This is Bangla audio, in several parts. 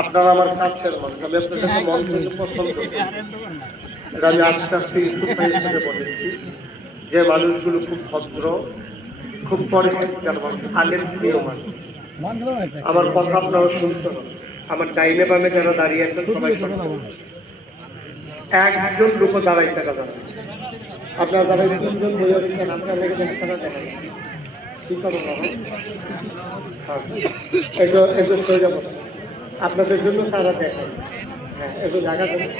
আপনারা আমার কাছের মানুষ, আমি আপনার কাছে মন থেকে পছন্দ করি। আমি আস্তে আস্তে ইউসুফ ভাই হিসেবে বলেছি যে মানুষগুলো খুব ভদ্র, খুব পরিষ্কার মানুষ, আগের প্রিয় মানুষ। আমার কথা আপনারা শুনতে হবে। আমার ডাইনে বামে যারা দাঁড়িয়ে আছে সবাই একজন লোক দাঁড়াই থাকা যাবে। আপনারা দাঁড়াই তিনজন বই অফিসার, আপনার লেগে দেখা দেখেন কি করবো হ্যাঁ একটু সোজা বসে আপনাদের জন্য তারা দেখেন। হ্যাঁ একটু জায়গা দেবেন।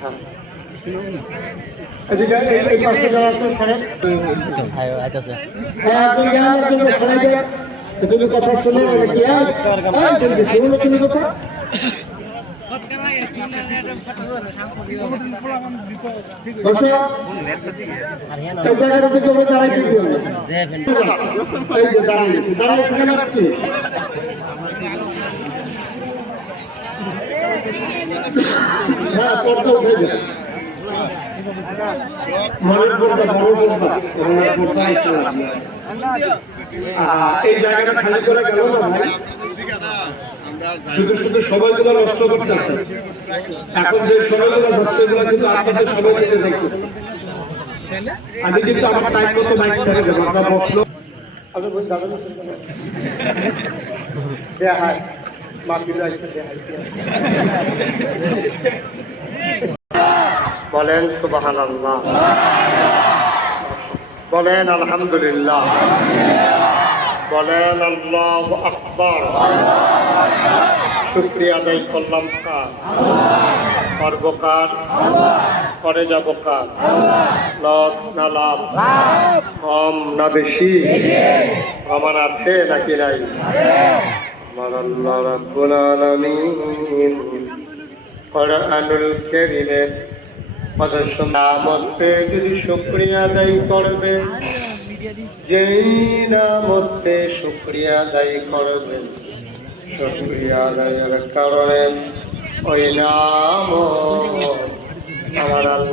হ্যাঁ এদিকে এই পাশে যারা আছেন সরেন। হ্যাঁ আপনি জ্ঞান আছেন সরাই দেন। তুমি কথা শুনে কি শুনুন তুমি কথা এই জায়গাটা থেকে আমরা দাঁড়াইতে দিবেন এই যে দাঁড়িয়ে সেখানে রাখছি। হ্যাঁ পর্দা উঠে যাবে এই জায়গাটা খালি করে গেল না ভাই, শুধু শুধু সময়গুলো নষ্ট করতেছে। এখন যে সময়গুলো হচ্ছে এগুলো কিন্তু আপনাদের সময় থেকে দেখতে, আমি কিন্তু আমার টাইম মতো মাইক করে দেবো। আপনার বসলো দেখায় বলেন সুবহানাল্লাহ, বলেন আলহামদুলিল্লাহ, বলেন আল্লাহু আকবার। শুকরিয়া আদায় করলাম কার? করবো কার? করে যাবো কার? লস না লাভ? কম না বেশি? আমার আছে নাকি নাই? আমার আল্লাহ রাব্বুল আলামিন কোরআনুল কারীমের নামতে যদি শুকরিয়া আদায় করবে, যেই নামতে শুকরিয়া আদায় করবে, শুকরিয়া আদায়ের কারণে ওই নাম আমার আল্লাহ